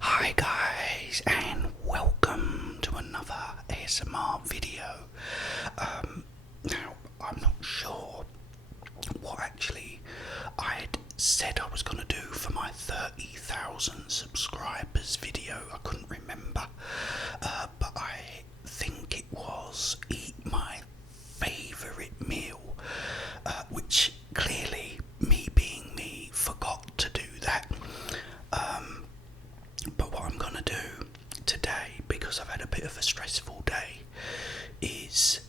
Hi guys, and welcome to another ASMR video. Now, I'm not sure what actually I'd said I was going to do for my 30,000 subscribers video. I couldn't remember, but I think it was eat my favourite meal, which clearly, me being me, forgot to do that. But what I'm going to do today, because I've had a bit of a stressful day, is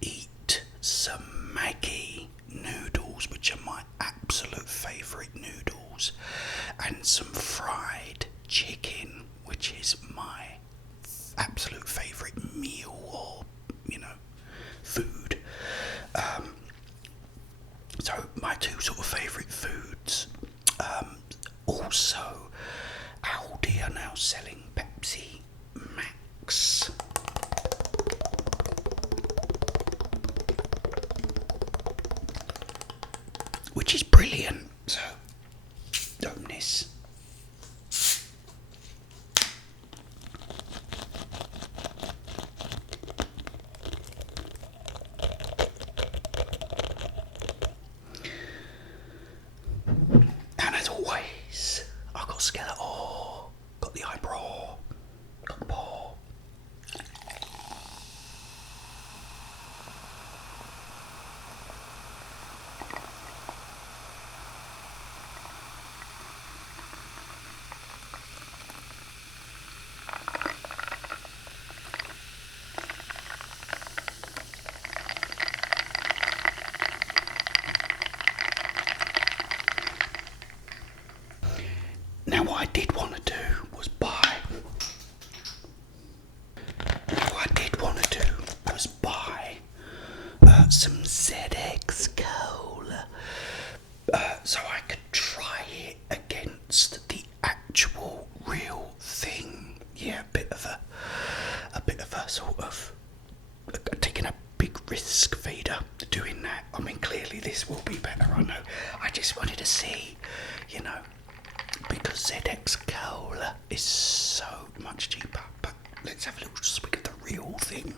eat some Maggi noodles, which are my absolute favourite noodles, and some fried chicken, which is my absolute favourite meal or, food. So my two sort of favourite foods. Also, Aldi are now selling Pepsi Max, which is brilliant. So don't miss. And as always, I've got skeleton, got the eyebrow, got the paw. Now what I did want to do was buy. Some ZX Cola, so I could try it against the actual real thing. Yeah, a bit of a sort of taking a big risk feeder doing that. I mean, clearly this will be better. I know. I just wanted to see, because ZX Cola is so much cheaper. But let's have a little swig of the real thing.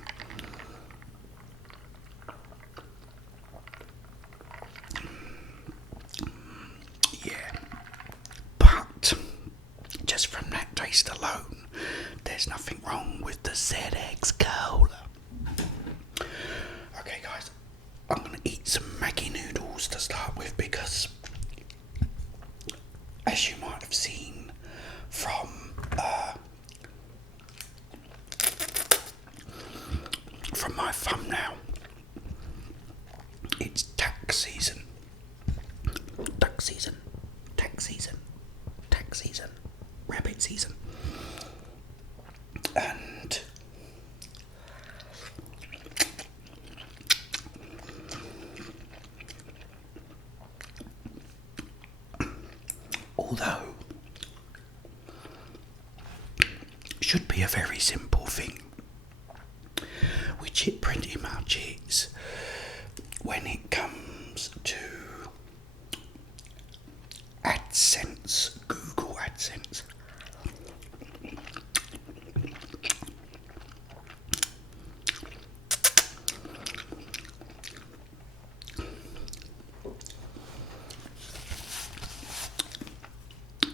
Yeah, but just from that taste alone, there's nothing wrong with the ZX Cola. Okay, guys, I'm gonna eat some Maggi noodles to start with because, as you might have seen from my thumbnail, it's tax season. Tax season, rabbit season, and although it should be a very simple thing, which it pretty much is when it comes to AdSense, Google AdSense.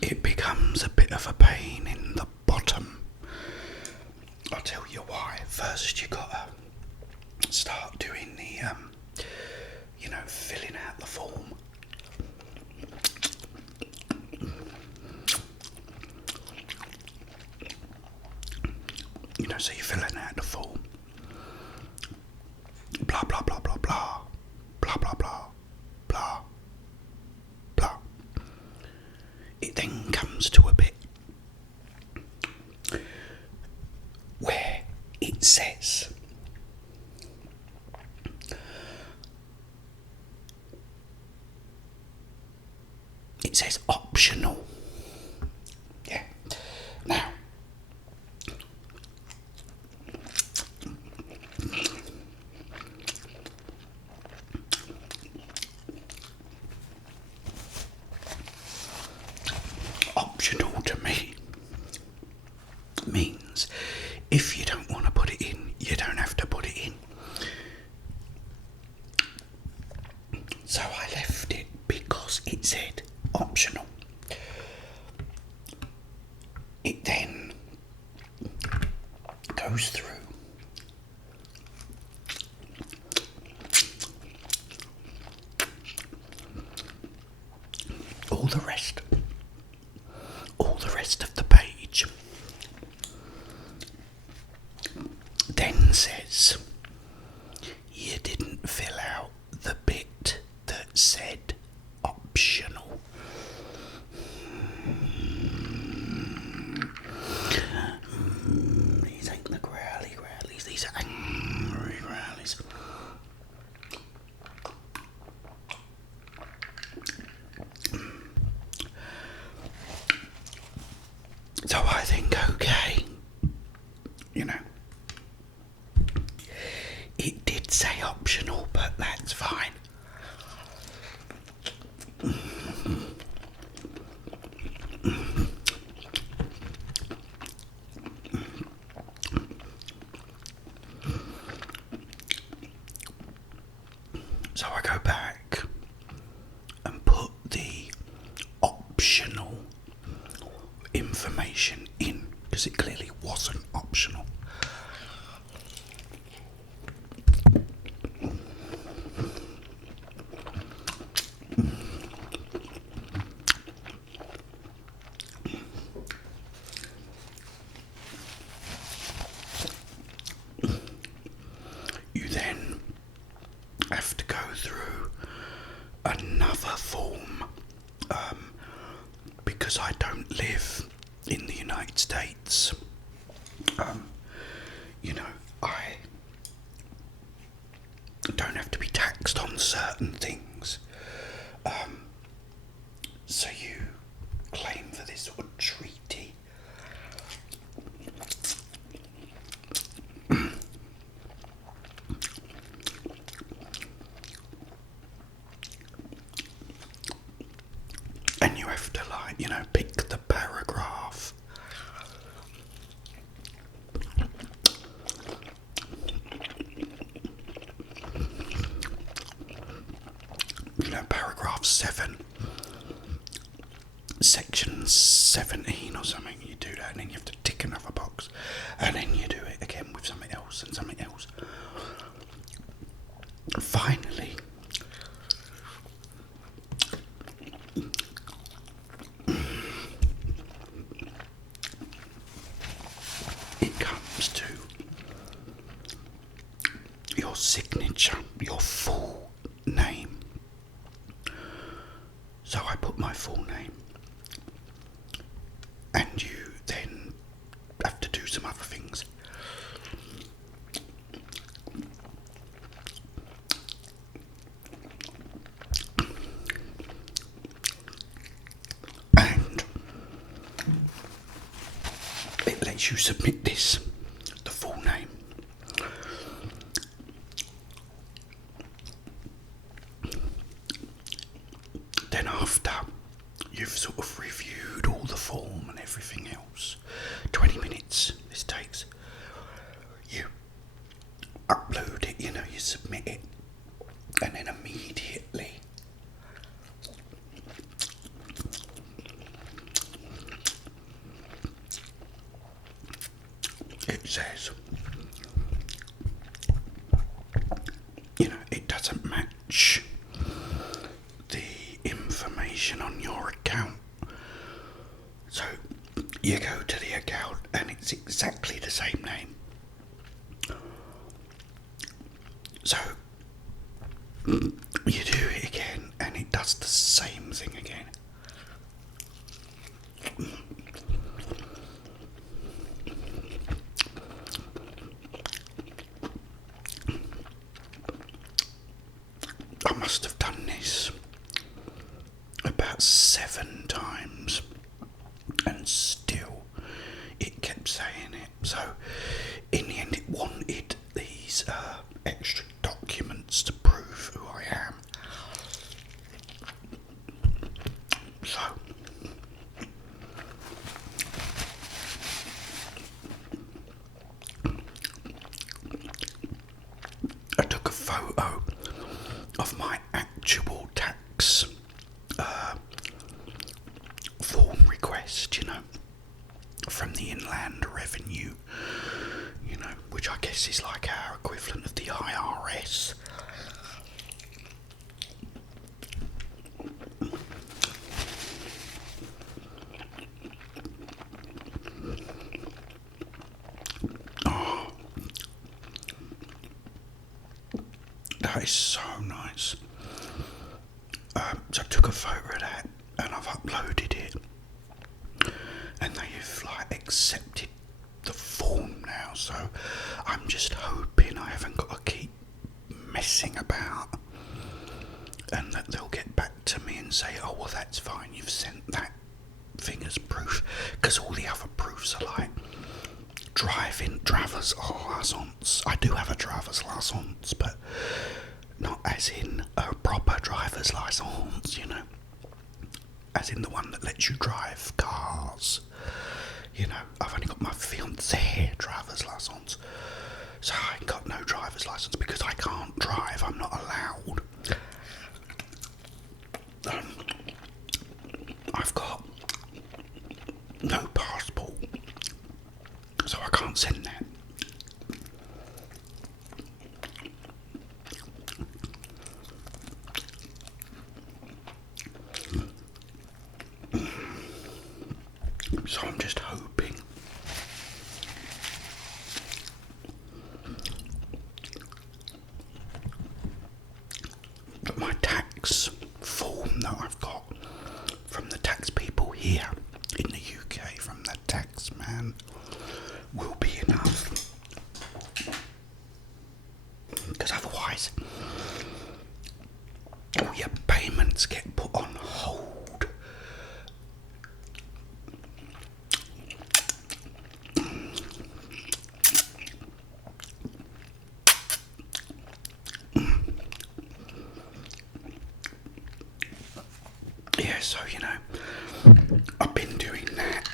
It becomes a bit of a pain in the bottom. I'll tell you why. First, you gotta start doing the, filling out the form. So you're filling out the form. Blah, blah, blah, blah, blah. Blah, blah, blah. Blah. Blah. It then comes to a bit where it says optional. Yeah. Now, if you don't want to put it in, you don't have to put it in. So I left it because it said optional. It then goes through all the rest of the page, then says you didn't fill out the bit that said optional. These ain't the growlies, these are angry growlies. So I think, okay, you know, it did say optional, but that's fine. So I go back and put the optional information in, because it clearly wasn't optional. You then have to go through another form, because I don't live in the United States. You know, I don't have to be taxed on certain things. So you claim for this sort of treaty. And you have to, like, you know, pick the paragraph. You know, paragraph 7, section 17 or something. You do that, and then you have to tick another box, and then you do it again with something else and something else. Finally, it comes to your signature, your full name. So I put my full name, and you then have to do some other things. And it lets you submit this, the full name. Then after you've sort of reviewed all the form and everything else, 20 minutes this takes, you upload it, you know, you submit it, and then immediately it says, you know, it doesn't match the information on your account. So you go to the account and it's exactly the same name. So you do it again and it does the same thing again. I must have done this about 7 times, and still it kept saying it. So in the end it wanted these extra documents to prove who I am. So from the Inland Revenue, which I guess is like our equivalent of the IRS. That is so nice. So I took a photo of that and I've uploaded it, and they've accepted the form now. So I'm just hoping I haven't got to keep messing about, and that they'll get back to me and say, "Oh well, that's fine. You've sent that thing as proof," because all the other proofs are driver's license. I do have a driver's license, but not as in a proper driver's license, as in the one that lets you drive cars. I've only got my fiancé driver's license, so I ain't got no driver's license because I can't drive. I'm not allowed. I've got no passport, so I can't send that. So I'm just hoping that my tax form that I've got from the tax people here in the UK, from the tax man, will be enough. Because otherwise, all your payments get put on hold. Yeah, so I've been doing that.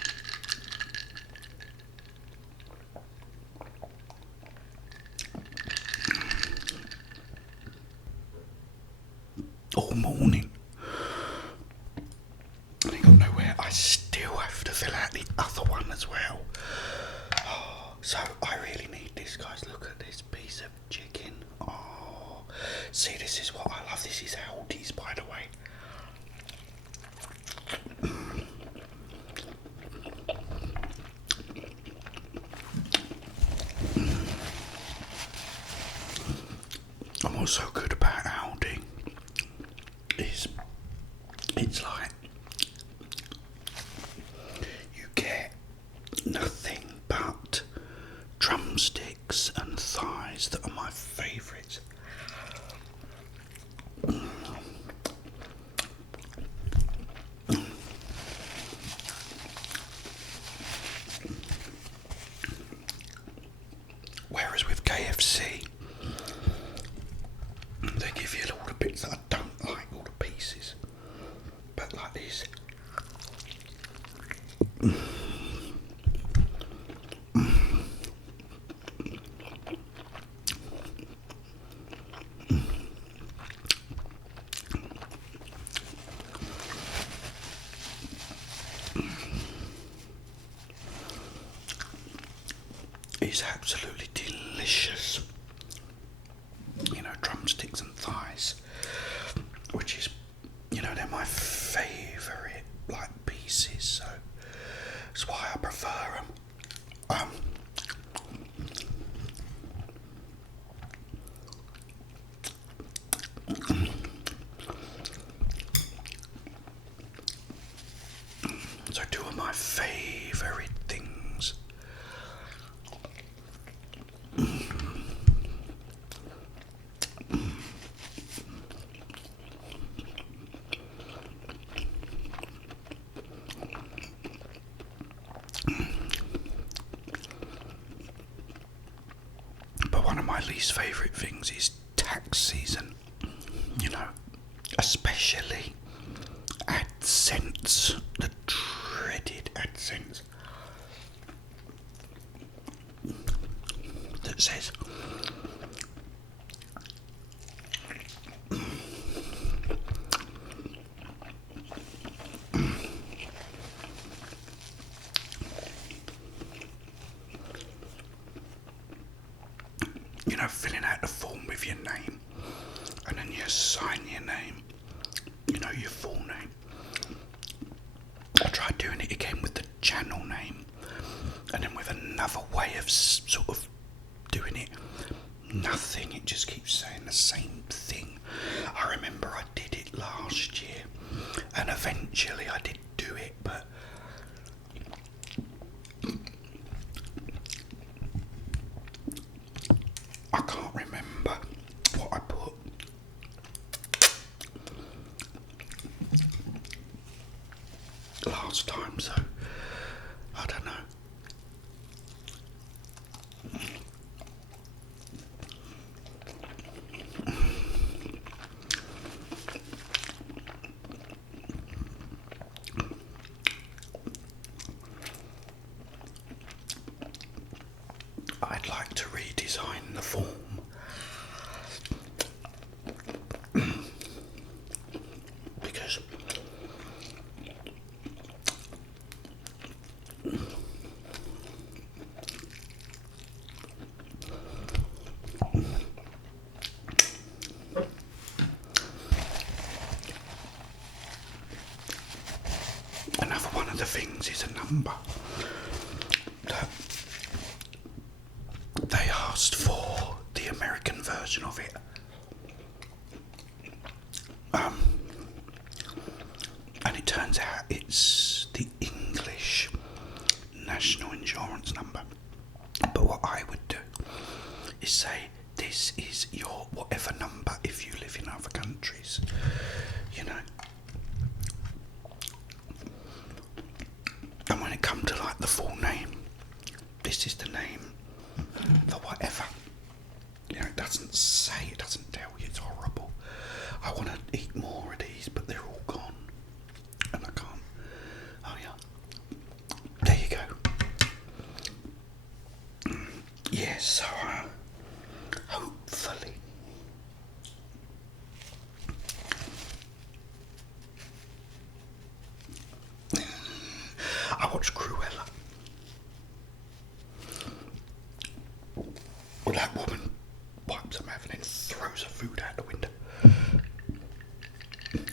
All morning. I ain't got nowhere. I still have to fill out the other one as well. So I really need this, guys. Look at this piece of chicken. Oh, see, this is what I love. This is Aldi's, by the way. And what's so good about Aldi is it's you get nothing but drumsticks and thighs that are my favourites. Whereas with KFC, they give you all the bits that I don't like, all the pieces. But like this. It's absolutely delicious. Drumsticks and thighs, which is, they're my favourite pieces, so that's why I prefer them. So two of my favourite things. But one of my least favourite things is tax season, especially AdSense, the dreaded AdSense that says filling out the form with your name, and then you sign your name, your full name. I tried doing it again with the channel name, and then with another way of sort of doing it. Nothing, it just keeps saying the same thing. I remember I did it last year, and eventually I did do it, but I can't remember what I put. Last time, so I don't know. I'd like to redesign the form. Because another one of the things is a number that they asked for the American version of it. And it turns out it's the English national insurance number. But what I would do is say, this is your whatever number if you live in other countries, And when it comes to like the full name, this is the name for whatever. It doesn't say, it doesn't tell you, it's horrible. I want to eat more of these, but they're all gone. And I can't. Oh yeah. There you go. Yes, so hopefully. I watched Cruella. Well, that woman wipes her mouth and then throws her food out the window.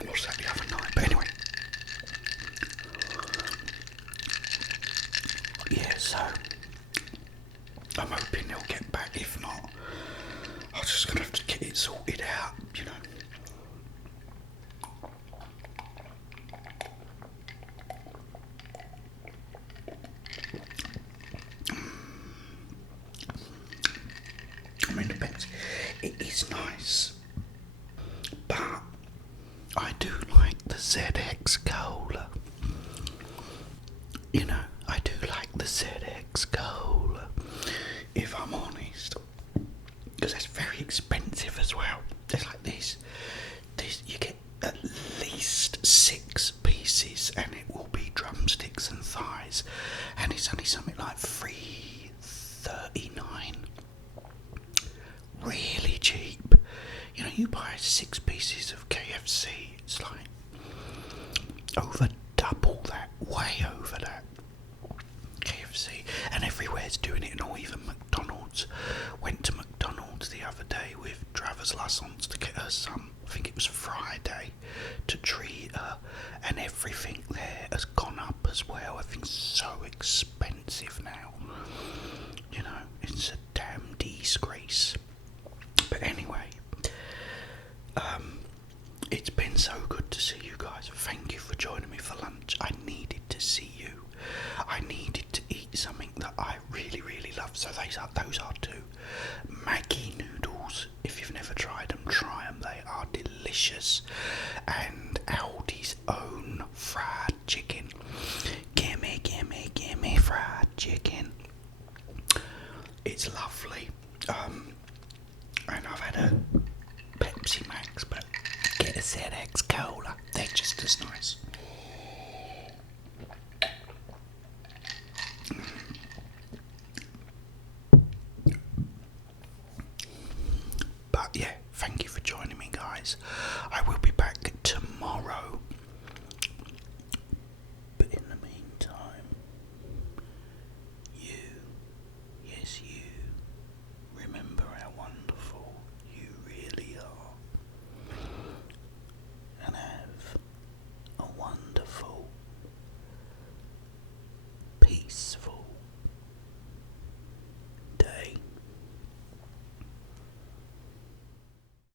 Watched that the other night, but anyway. Yeah, so I'm hoping they'll get back. If not, I'm just gonna have to get it sorted out, I mean, depends. It is nice, but I do like the ZX Cola. I do like the ZX Cola, if I'm honest, because it's very expensive as well. It's like this, you get at least 6 pieces, and it will be drumsticks and thighs, and it's only something like $3.39. Really cheap. You buy 6 pieces of KFC, it's like over double that, way over that. KFC, and everywhere's doing it, and all, even McDonald's. Went to McDonald's the other day with Travis Lassance to get her some, I think it was Friday, to treat her, and everything there has gone up as well. Everything's so expensive now. It's a damn disgrace. But anyway, it's been so good to see you guys. Thank you for joining me for lunch. I needed to see you. I needed to eat something that I really, really love. So those are 2 Maggi noodles. If you've never tried them, try them. They are delicious. And Aldi's own fried chicken. Gimme, gimme, gimme fried chicken. It's lovely.